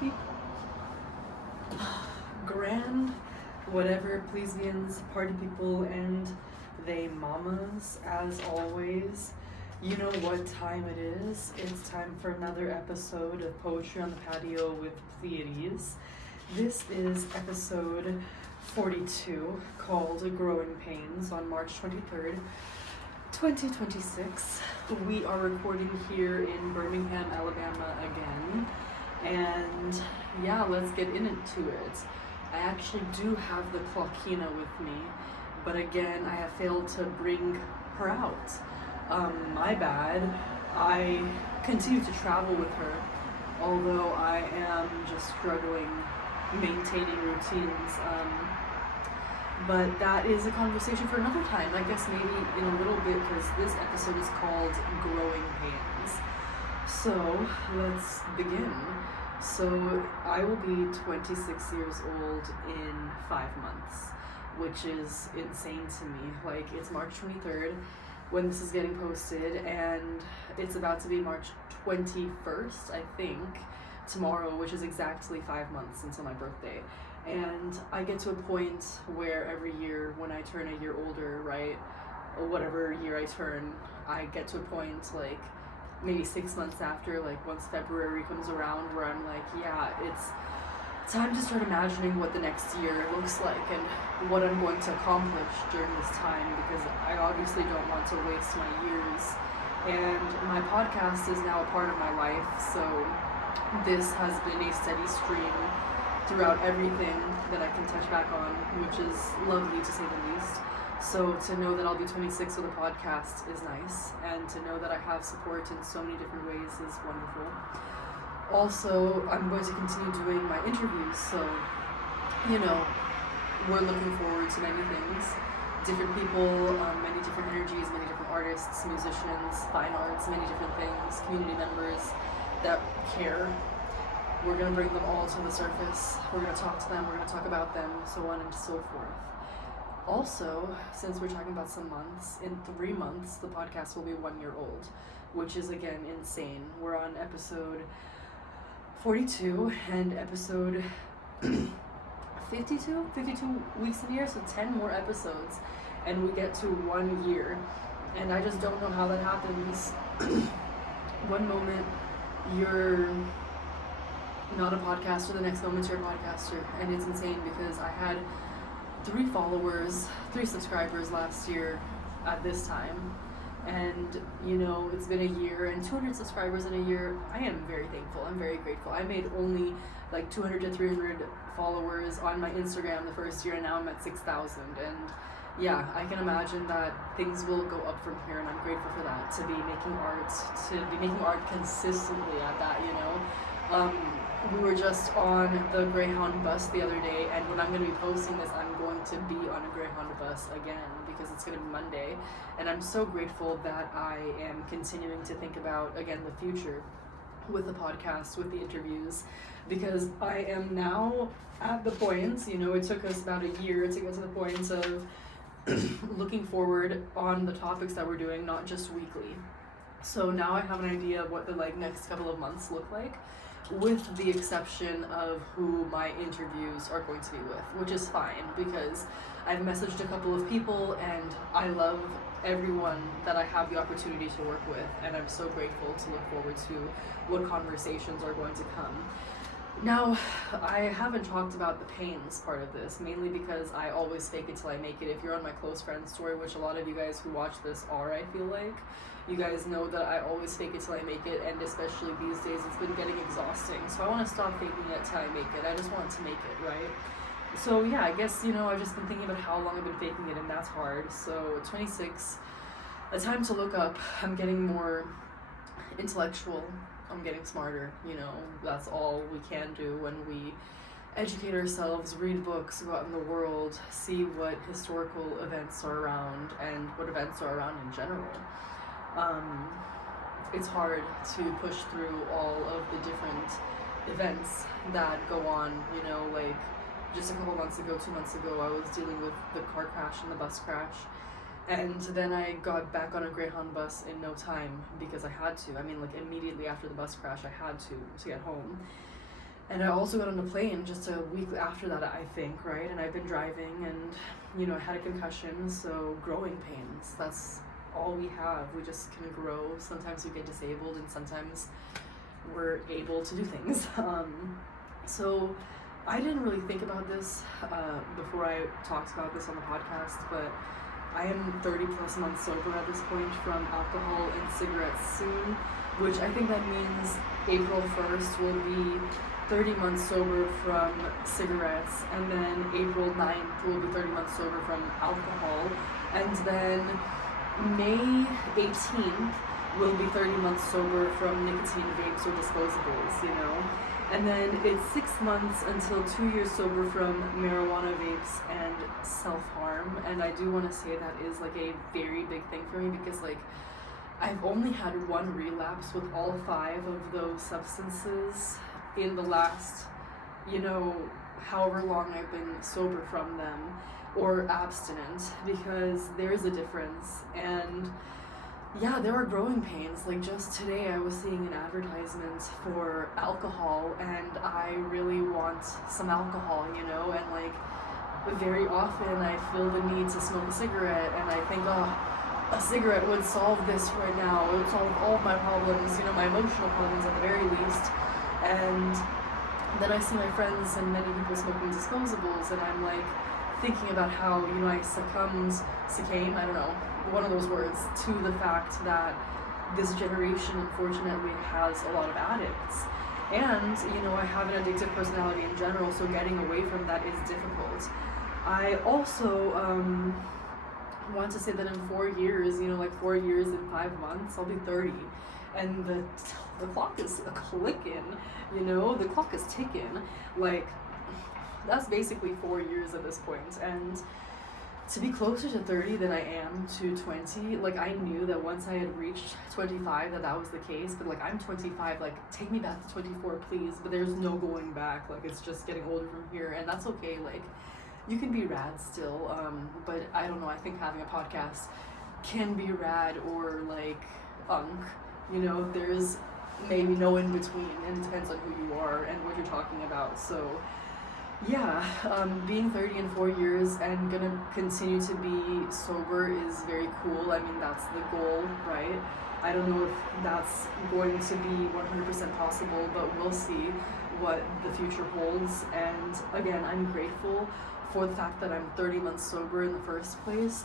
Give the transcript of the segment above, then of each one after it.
Beep. Grand, whatever, plebeians, party people, and they mamas, as always. You know what time it is. It's time for another episode of Poetry on the Patio with Pleiades. This is episode 42, called Growing Pains, on March 23rd, 2026. We are recording here in Birmingham, Alabama again. And yeah, let's get into it. I actually do have the Clockina with me, but again, I have failed to bring her out. My bad. I continue to travel with her, although I am just struggling maintaining routines. But that is a conversation for another time, I guess maybe in a little bit, because this episode is called Growing Pains. So let's begin. So I will be 26 years old in 5 months, which is insane to me. Like, it's March 23rd when this is getting posted, and it's about to be March 21st, I think, tomorrow, which is exactly 5 months until my birthday. And I get to a point where every year when I turn a year older, right, or whatever year I turn, I get to a point, like, maybe 6 months after, like once February comes around, where I'm like, yeah, it's time to start imagining what the next year looks like and what I'm going to accomplish during this time, because I obviously don't want to waste my years. And my podcast is now a part of my life, so this has been a steady stream throughout everything that I can touch back on, which is lovely to say the least. So to know that I'll be 26 with a podcast is nice, and to know that I have support in so many different ways is wonderful. Also, I'm going to continue doing my interviews, so, you know, we're looking forward to many things. Different people, many different energies, many different artists, musicians, fine arts, many different things, community members that care. We're going to bring them all to the surface. We're going to talk to them, we're going to talk about them, so on and so forth. Also, since we're talking about some months, in 3 months, the podcast will be 1 year old, which is, again, insane. We're on episode 42 and episode 52 weeks in a year, so 10 more episodes, and we get to 1 year. And I just don't know how that happens. One moment, you're not a podcaster, the next moment you're a podcaster, and it's insane because I had 3 followers, 3 subscribers last year at this time, and you know, it's been a year, and 200 subscribers in a year. I am very thankful. I'm very grateful. I made only like 200 to 300 followers on my Instagram the first year, and now I'm at 6,000. And yeah, I can imagine that things will go up from here, and I'm grateful for that, to be making art consistently at that, you know. We were just on the Greyhound bus the other day, and when I'm going to be posting this, I'm going to be on a Greyhound bus again, because it's going to be Monday, and I'm so grateful that I am continuing to think about, again, the future with the podcast, with the interviews, because I am now at the point, you know, it took us about a year to get to the point of looking forward on the topics that we're doing, not just weekly. So now I have an idea of what the next couple of months look like, with the exception of who my interviews are going to be with, which is fine, because I've messaged a couple of people, and I love everyone that I have the opportunity to work with, and I'm so grateful to look forward to what conversations are going to come. Now, I haven't talked about the pains part of this, mainly because I always fake it till I make it. If you're on my close friends story, which a lot of you guys who watch this are, I feel like, you guys know that I always fake it till I make it, and especially these days, it's been getting exhausting. So I want to stop faking it till I make it. I just want to make it, right? So yeah, I guess, you know, I've just been thinking about how long I've been faking it, and that's hard. So 26, a time to look up. I'm getting more intellectual. I'm getting smarter, you know. That's all we can do when we educate ourselves, read books, go out in the world, see what historical events are around and what events are around in general. It's hard to push through all of the different events that go on, you know, like just a couple months ago, 2 months ago, I was dealing with the car crash and the bus crash. And then I got back on a Greyhound bus in no time because I had to. I mean, like, immediately after the bus crash, I had to get home. And I also got on a plane just a week after that, I think, right? And I've been driving and, you know, I had a concussion, so growing pains, that's all we have. We just can grow. Sometimes we get disabled and sometimes we're able to do things. So I didn't really think about this before I talked about this on the podcast, but I am 30 plus months sober at this point from alcohol and cigarettes soon, which I think that means April 1st will be 30 months sober from cigarettes, and then April 9th will be 30 months sober from alcohol, and then May 18th will be 30 months sober from nicotine vapes or disposables, you know? And then it's 6 months until 2 years sober from marijuana vapes and self-harm, and I do want to say that is like a very big thing for me because like I've only had one relapse with all 5 of those substances in the last, you know, however long I've been sober from them or abstinent, because there is a difference. And yeah, there are growing pains. Like just today I was seeing an advertisement for alcohol and I really want some alcohol, you know, and like very often I feel the need to smoke a cigarette and I think, oh, a cigarette would solve this right now. It would solve all of my problems, you know, my emotional problems at the very least. And then I see my friends and many people smoking disposables, and I'm like thinking about how, you know, I succumb, I don't know, one of those words, to the fact that this generation unfortunately has a lot of addicts. And, you know, I have an addictive personality in general, so getting away from that is difficult. I also want to say that in 4 years, you know, like 4 years and 5 months, I'll be 30. And the clock is clicking, you know, the clock is ticking. Like, that's basically 4 years at this point. And to be closer to 30 than I am to 20, like, I knew that once I had reached 25 that was the case, but like, I'm 25, like, take me back to 24, please. But there's no going back, like, it's just getting older from here, and that's okay. Like, you can be rad still, but I don't know, I think having a podcast can be rad or like you know, there's maybe no in between, and it depends on who you are and what you're talking about. So yeah, being 30 in 4 years and gonna continue to be sober is very cool. I mean, that's the goal, right? I don't know if that's going to be 100% possible, but we'll see what the future holds. And again, I'm grateful for the fact that I'm 30 months sober in the first place,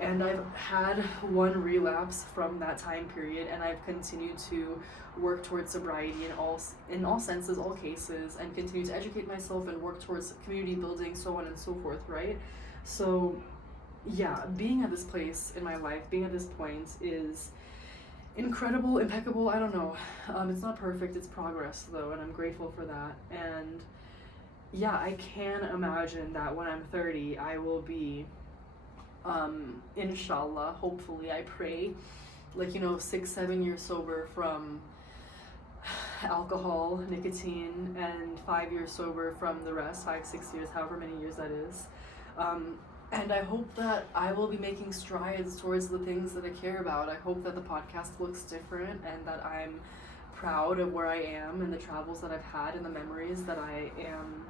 and I've had one relapse from that time period, and I've continued to work towards sobriety in all senses, all cases, and continue to educate myself and work towards community building, so on and so forth, right? So yeah, being at this place in my life, being at this point is incredible, impeccable, I don't know. It's not perfect, it's progress though, and I'm grateful for that. And yeah, I can imagine that when I'm 30, I will be, inshallah, hopefully, I pray, like, you know, 6-7 years sober from alcohol, nicotine, and 5 years sober from the rest, 5-6 years, however many years that is. And I hope that I will be making strides towards the things that I care about. I hope that the podcast looks different and that I'm proud of where I am and the travels that I've had and the memories that I am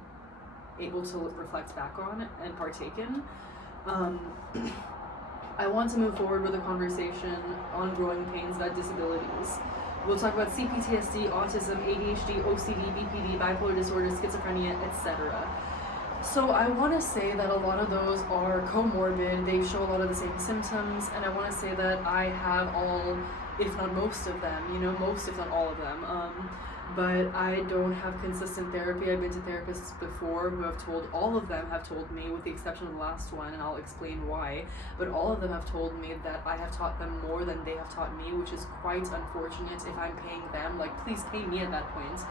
able to reflect back on and partake in. I want to move forward with a conversation on growing pains about disabilities. We'll talk about CPTSD, autism, ADHD, OCD, BPD, bipolar disorder, schizophrenia, etc. So I want to say that a lot of those are comorbid, they show a lot of the same symptoms, and I want to say that I have all, if not most of them, you know, most if not all of them, but I don't have consistent therapy. I've been to therapists before who have told, all of them have told me, with the exception of the last one, and I'll explain why, but all of them have told me that I have taught them more than they have taught me, which is quite unfortunate. If I'm paying them, like, please pay me at that point.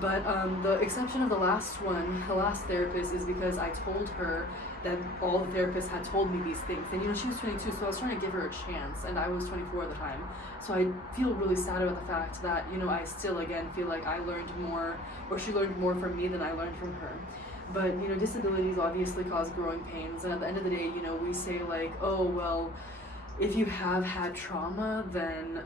But the exception of the last one, the last therapist, is because I told her that all the therapists had told me these things. And, you know, she was 22, so I was trying to give her a chance, and I was 24 at the time. So I feel really sad about the fact that, you know, I still, again, feel like I learned more, or she learned more from me than I learned from her. But, you know, disabilities obviously cause growing pains, and at the end of the day, you know, we say, like, oh, well, if you have had trauma, then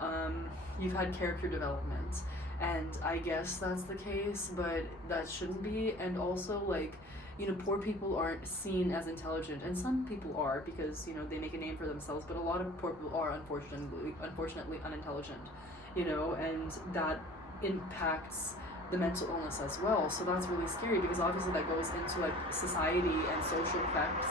you've had character development. And I guess that's the case, but that shouldn't be. And also, like, you know, poor people aren't seen as intelligent, and some people are because, you know, they make a name for themselves, but a lot of poor people are unfortunately unintelligent, you know, and that impacts the mental illness as well. So that's really scary because obviously that goes into like society and social effects.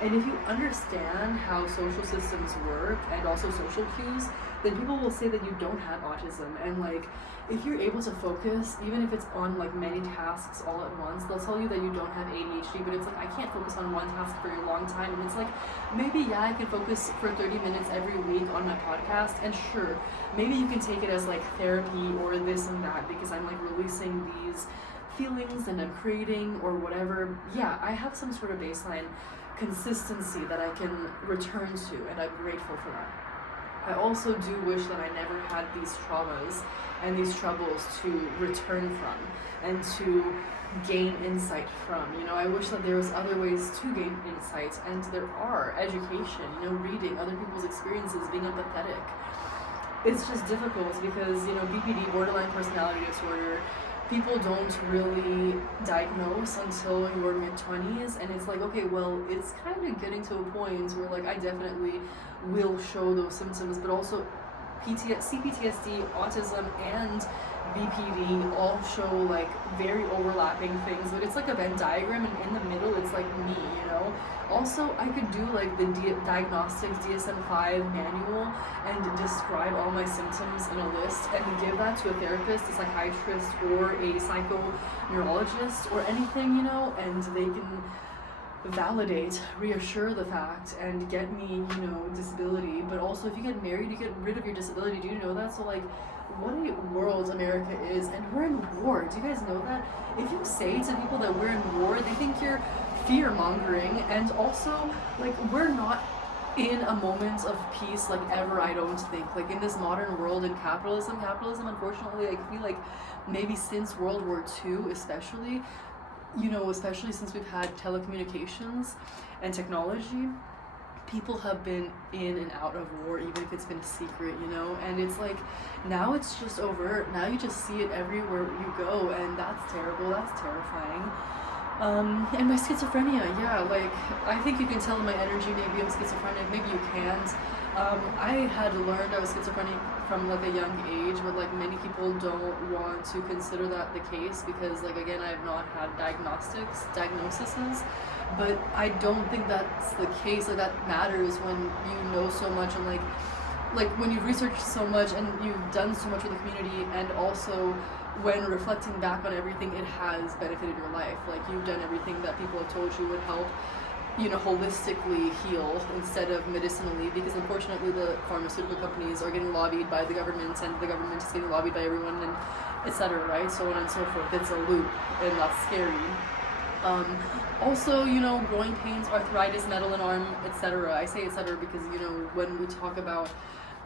And if you understand how social systems work and also social cues, then people will say that you don't have autism. And like, if you're able to focus, even if it's on like many tasks all at once, they'll tell you that you don't have ADHD, but it's like, I can't focus on one task for a long time. And it's like, maybe, yeah, I can focus for 30 minutes every week on my podcast. And sure, maybe you can take it as like therapy or this and that because I'm like releasing these feelings and I'm creating or whatever. Yeah, I have some sort of baseline consistency that I can return to, and I'm grateful for that. I also do wish that I never had these traumas and these troubles to return from and to gain insight from. You know, I wish that there was other ways to gain insight, and there are. Education, you know, reading other people's experiences, being empathetic. It's just difficult because, you know, BPD, borderline personality disorder, people don't really diagnose until your mid-20s, and it's like, okay, well, it's kind of getting to a point where like I definitely will show those symptoms, but also CPTSD, autism, and BPD all show like very overlapping things, but it's like a Venn diagram, and in the middle it's like me, you know. Also, I could do like the diagnostics DSM-5 manual and describe all my symptoms in a list and give that to a therapist, a psychiatrist, or a psychoneurologist or anything, you know, and they can validate, reassure the fact, and get me, you know, disability. But also, if you get married, you get rid of your disability. Do you know that? So like, what a world America is, and we're in war. Do you guys know that? If you say to people that we're in war, they think you're fear-mongering, and also, like, we're not in a moment of peace, like, ever, I don't think. Like, in this modern world, in capitalism, unfortunately, I feel like maybe since World War II, especially, you know, especially since we've had telecommunications and technology, people have been in and out of war, even if it's been secret, you know. And it's like, now it's just overt. Now you just see it everywhere you go, and that's terrible. That's terrifying. And my schizophrenia, yeah, like, I think you can tell in my energy, maybe I'm schizophrenic, maybe you can't. I had learned I was schizophrenic from like a young age, but like many people don't want to consider that the case because, like, again, I have not had diagnoses, but I don't think that's the case. Like, that matters when you know so much, and like when you've researched so much and you've done so much with the community, and also when reflecting back on everything, it has benefited your life. Like, you've done everything that people have told you would help, you know, holistically heal instead of medicinally, because unfortunately the pharmaceutical companies are getting lobbied by the government, and the government is getting lobbied by everyone, and etc., right? So on and so forth. It's a loop, and that's scary. Also, you know, growing pains, arthritis, metal in arm, etc. I say etc. because, you know, when we talk about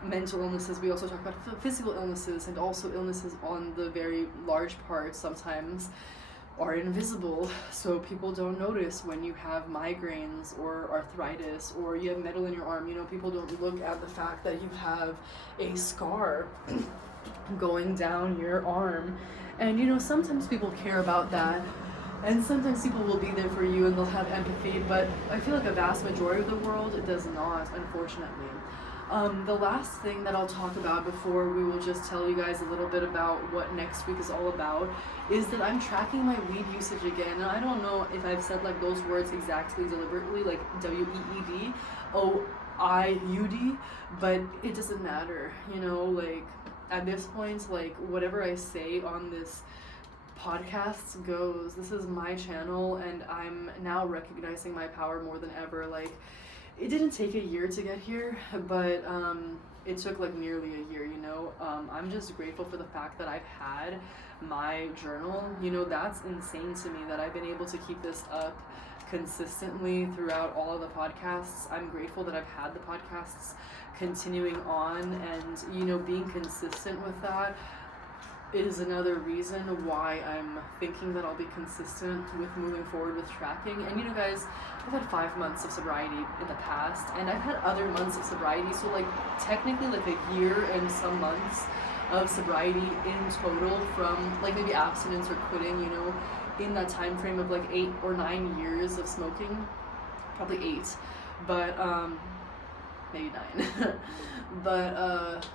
mental illnesses, we also talk about physical illnesses, and also illnesses on the very large part sometimes are invisible, so people don't notice when you have migraines or arthritis or you have metal in your arm. You know, people don't look at the fact that you have a scar going down your arm, and, you know, sometimes people care about that, and sometimes people will be there for you and they'll have empathy, but I feel like a vast majority of the world, it does not, unfortunately. The last thing that I'll talk about before we will just tell you guys a little bit about what next week is all about is that I'm tracking my weed usage again. And I don't know if I've said like those words exactly deliberately, like WEED, OIUD, but it doesn't matter, you know, like at this point, like whatever I say on this podcast goes. This is my channel, and I'm now recognizing my power more than ever. Like, it didn't take a year to get here, but it took like nearly a year, you know. I'm just grateful for the fact that I've had my journal. You know, that's insane to me that I've been able to keep this up consistently throughout all of the podcasts. I'm grateful that I've had the podcasts continuing on, and, you know, being consistent with that is another reason why I'm thinking that I'll be consistent with moving forward with tracking. And, you know, guys, I've had 5 months of sobriety in the past, and I've had other months of sobriety, so like technically like a year and some months of sobriety in total from like maybe abstinence or quitting, you know, in that time frame of like 8 or 9 years of smoking, probably 8, but maybe 9. But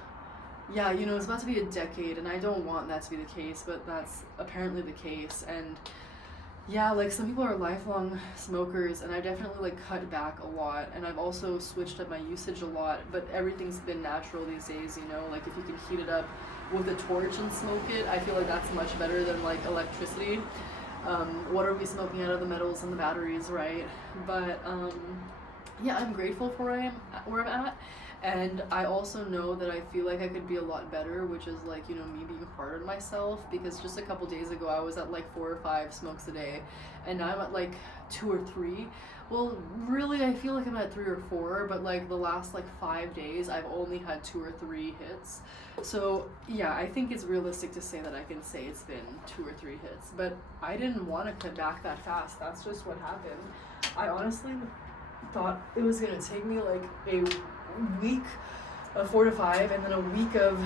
yeah, you know, it's about to be a decade, and I don't want that to be the case, but that's apparently the case. And yeah, like some people are lifelong smokers, and I've definitely like cut back a lot, and I've also switched up my usage a lot, but everything's been natural these days, you know, like if you can heat it up with a torch and smoke it, I feel like that's much better than like electricity. What are we smoking out of the metals and the batteries, right? But yeah, I'm grateful for where I'm at. And I also know that I feel like I could be a lot better, which is like, you know, me being hard on myself, because just a couple days ago I was at like 4 or 5 smokes a day, and now I'm at like 2 or 3. Well, really, I feel like I'm at 3 or 4, but like the last like 5 days I've only had 2 or 3 hits. So yeah, I think it's realistic to say that I can say it's been 2 or 3 hits, but I didn't want to cut back that fast. That's just what happened. I honestly thought it was gonna take me like a week of 4 to 5, and then a week of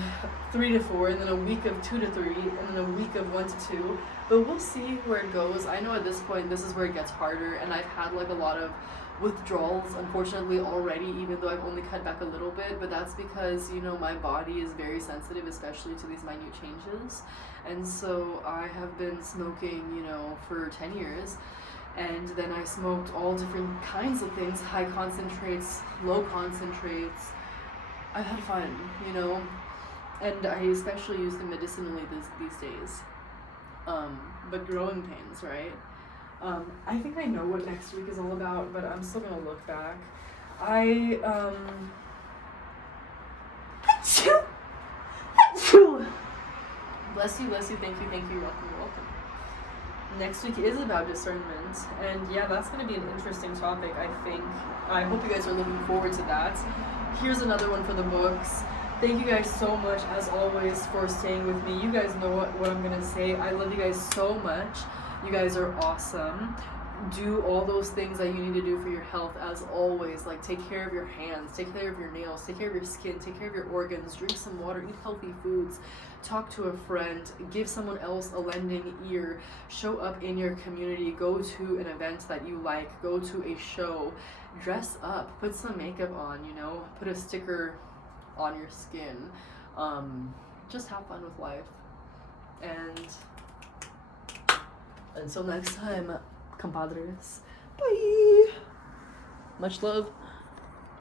3 to 4, and then a week of 2 to 3, and then a week of 1 to 2. But we'll see where it goes. I know at this point this is where it gets harder, and I've had like a lot of withdrawals, unfortunately, already, even though I've only cut back a little bit. But that's because, you know, my body is very sensitive, especially to these minute changes. And so I have been smoking, you know, for 10 years. And then I smoked all different kinds of things, high concentrates, low concentrates. I've had fun, you know, and I especially use them medicinally these days. But growing pains, right? I think I know what next week is all about, but I'm still gonna look back. Achoo! Achoo! Bless you, thank you, welcome. Next week is about discernment, and yeah, that's going to be an interesting topic, I think. I hope you guys are looking forward to that. Here's another one for the books. Thank you guys so much, as always, for staying with me. You guys know what I'm going to say. I love you guys so much. You guys are awesome. Do all those things that you need to do for your health, as always. Like, take care of your hands, take care of your nails, take care of your skin, take care of your organs, drink some water, eat healthy foods, talk to a friend, give someone else a lending ear, show up in your community, go to an event that you like, go to a show, dress up, put some makeup on, you know, put a sticker on your skin. Just have fun with life. And until next time, compadres. Bye. Much love.